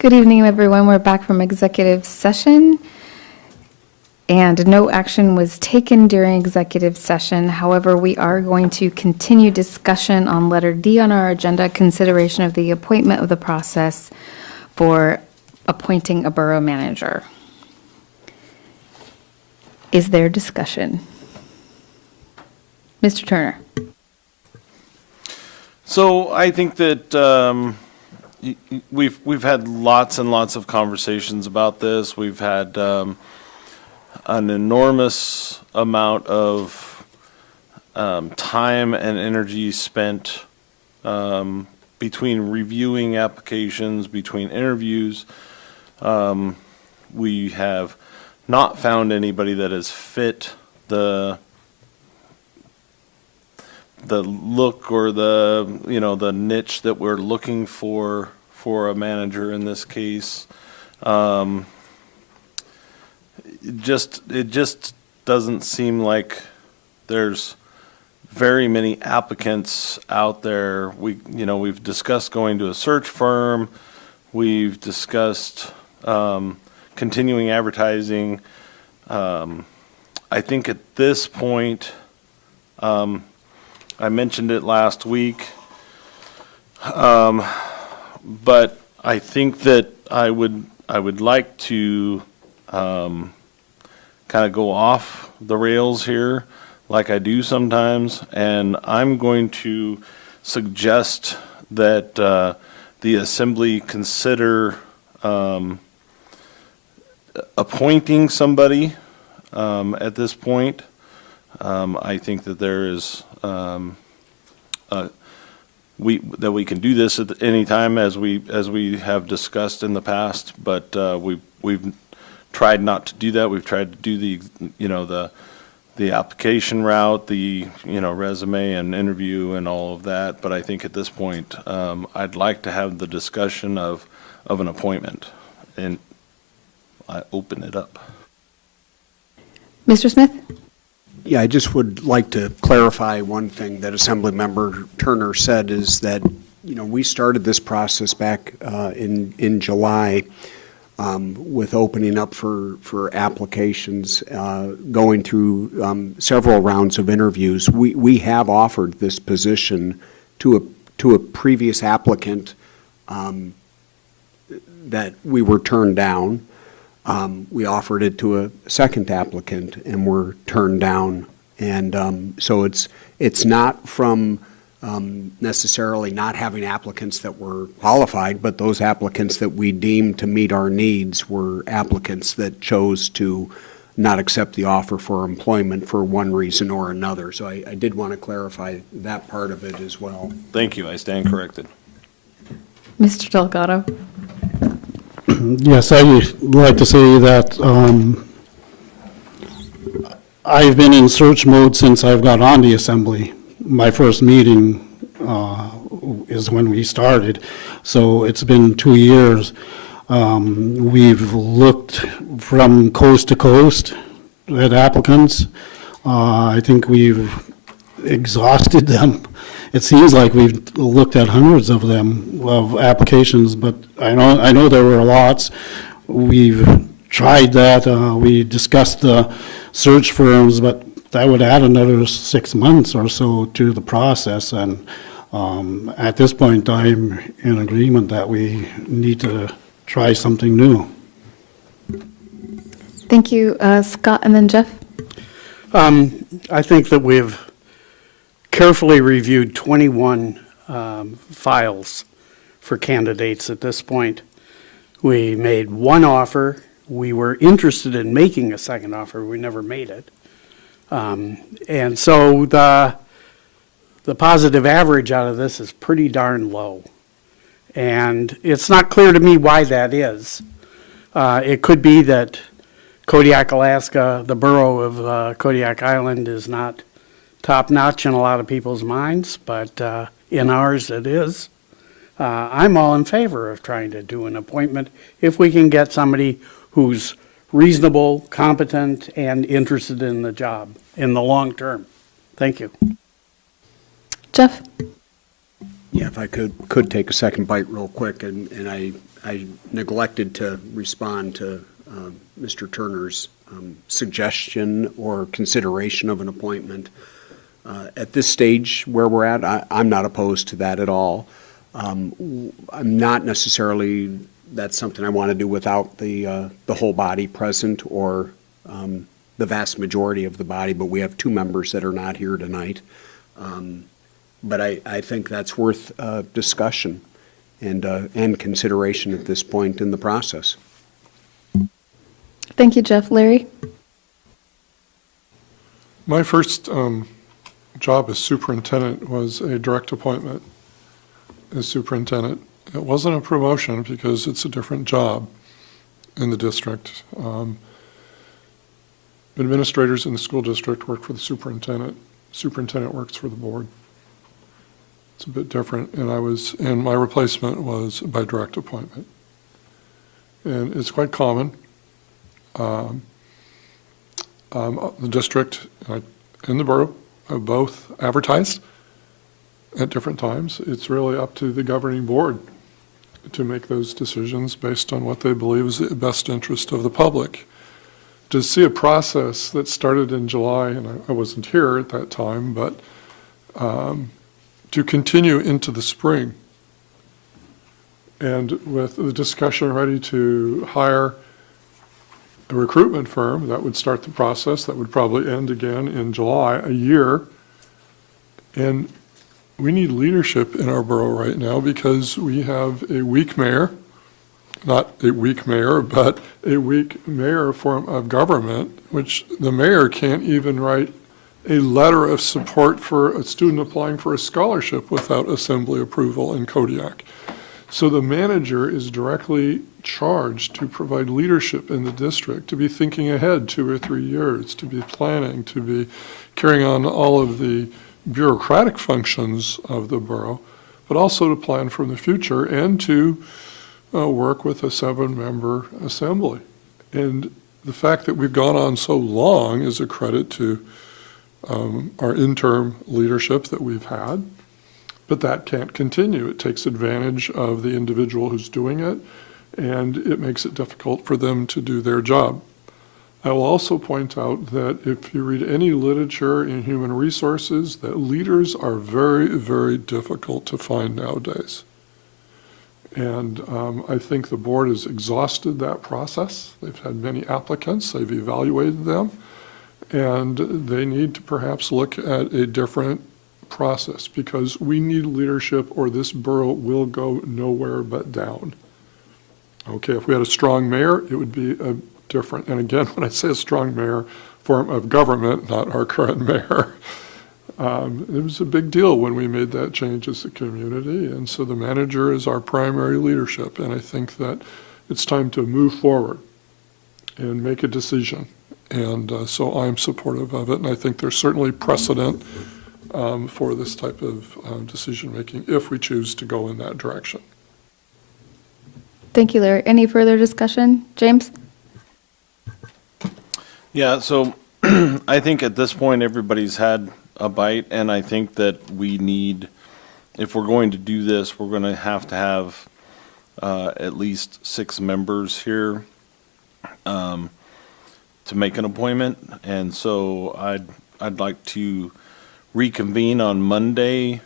Good evening, everyone. We're back from executive session, and no action was taken during executive session. However, we are going to continue discussion on letter D on our agenda, consideration of the appointment of the process for appointing a borough manager. Is there discussion? Mr. Turner. So I think that we've had lots and lots of conversations about this. We've had an enormous amount of time and energy spent between reviewing applications, between interviews. We have not found anybody that has fit the look or the niche that we're looking for a manager in this case. It just doesn't seem like there's very many applicants out there. We've discussed going to a search firm. We've discussed continuing advertising. I think at this point, I mentioned it last week, but I think that I would like to kind of go off the rails here, like I do sometimes, and I'm going to suggest that the Assembly consider appointing somebody at this point. I think that there is that we can do this at any time, as we have discussed in the past, but we've tried not to do that. We've tried to do the application route, the resume and interview and all of that. But I think at this point, I'd like to have the discussion of an appointment, and I open it up. Mr. Smith? Yeah, I just would like to clarify one thing that Assemblymember Turner said, is that, we started this process back in July with opening up for applications, going through several rounds of interviews. We have offered this position to a previous applicant that we were turned down. We offered it to a second applicant and were turned down. And so it's not from necessarily not having applicants that were qualified, but those applicants that we deemed to meet our needs were applicants that chose to not accept the offer for employment for one reason or another. So I did want to clarify that part of it as well. Thank you. I stand corrected. Mr. Delgado? Yes, I would like to say that I've been in search mode since I've got on the Assembly. My first meeting is when we started, so it's been 2 years. We've looked from coast to coast at applicants. I think we've exhausted them. It seems like we've looked at hundreds of them, of applications, but I know there were lots. We've tried that. We discussed the search firms, but that would add another 6 months or so to the process. And at this point, I'm in agreement that we need to try something new. Thank you. Scott, and then Jeff? I think that we've carefully reviewed 21 files for candidates at this point. We made one offer. We were interested in making a second offer. We never made it. And so the positive average out of this is pretty darn low. And it's not clear to me why that is. It could be that Kodiak, Alaska, the borough of Kodiak Island is not top-notch in a lot of people's minds, but in ours it is. I'm all in favor of trying to do an appointment if we can get somebody who's reasonable, competent, and interested in the job in the long term. Thank you. Jeff? Yeah, if I could take a second bite real quick, and I neglected to respond to Mr. Turner's suggestion or consideration of an appointment. At this stage where we're at, I'm not opposed to that at all. I'm not necessarily, that's something I want to do without the whole body present or the vast majority of the body, but we have two members that are not here tonight. But I think that's worth discussion and consideration at this point in the process. Thank you, Jeff. Larry? My first job as superintendent was a direct appointment as superintendent. It wasn't a promotion because it's a different job in the district. Administrators in the school district work for the superintendent. Superintendent works for the board. It's a bit different, and my replacement was by direct appointment. And it's quite common. The district and the borough have both advertised at different times. It's really up to the governing board to make those decisions based on what they believe is the best interest of the public. To see a process that started in July, and I wasn't here at that time, but to continue into the spring, and with the discussion ready to hire a recruitment firm, that would start the process, that would probably end again in July, a year. And we need leadership in our borough right now because we have a weak mayor, not a weak mayor, but a weak mayor form of government, which the mayor can't even write a letter of support for a student applying for a scholarship without assembly approval in Kodiak. So the manager is directly charged to provide leadership in the district, to be thinking ahead 2 or 3 years, to be planning, to be carrying on all of the bureaucratic functions of the borough, but also to plan for the future and to work with a 7-member assembly. And the fact that we've gone on so long is a credit to our interim leadership that we've had, but that can't continue. It takes advantage of the individual who's doing it, and it makes it difficult for them to do their job. I will also point out that if you read any literature in human resources, that leaders are very, very difficult to find nowadays. And I think the board has exhausted that process. They've had many applicants, they've evaluated them, and they need to perhaps look at a different process because we need leadership or this borough will go nowhere but down. Okay, if we had a strong mayor, it would be a different, and again, when I say a strong mayor, form of government, not our current mayor. It was a big deal when we made that change as a community, and so the manager is our primary leadership, and I think that it's time to move forward and make a decision. And so I'm supportive of it, and I think there's certainly precedent for this type of decision-making if we choose to go in that direction. Thank you, Larry. Any further discussion? James? Yeah, so I think at this point, everybody's had a bite, and I think that we need, if we're going to do this, we're going to have at least 6 members here to make an appointment. And so I'd like to reconvene on Monday,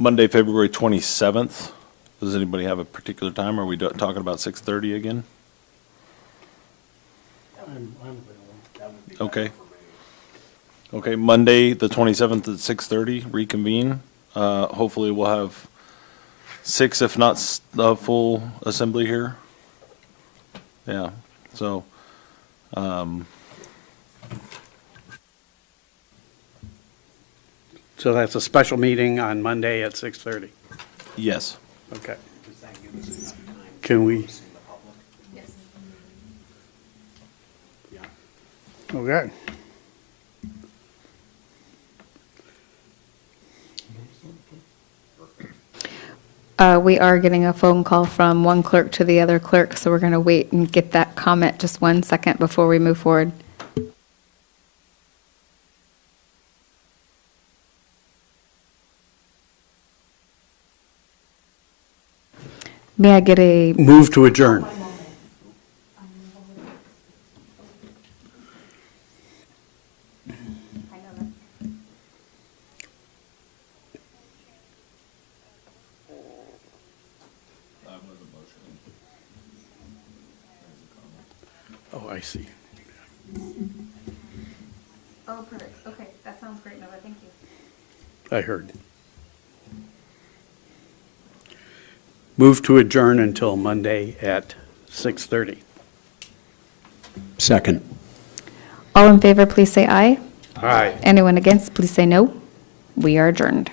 February 27th. Does anybody have a particular time? Are we talking about 6:30 again? Okay. Okay, Monday, the 27th at 6:30, reconvene. Hopefully we'll have 6, if not the full assembly here. Yeah, so, So that's a special meeting on Monday at 6:30. yes. Okay. Can we? Okay. We are getting a phone call from one clerk to the other clerk, so we're going to wait and get that comment just 1 second before we move forward. May I get a, Move to adjourn. Oh, I see. oh, perfect, okay, that sounds great, Nova, thank you. I heard. Move to adjourn until Monday at 6:30. Second. All in favor, please say aye. Aye. Anyone against, please say no. We are adjourned.